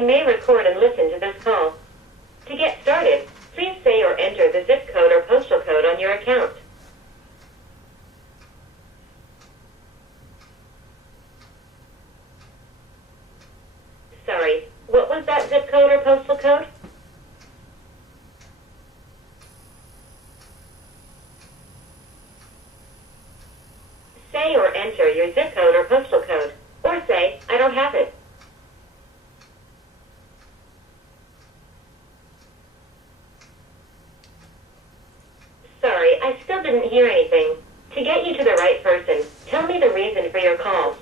We may record and listen to this call. To get started, please say or enter the zip code or postal code on your account. Sorry, what was that zip code or postal code? Say or enter your zip code or postal code, or say, I don't have it. Sorry, I still didn't hear anything. To get you to the right person, tell me the reason for your call.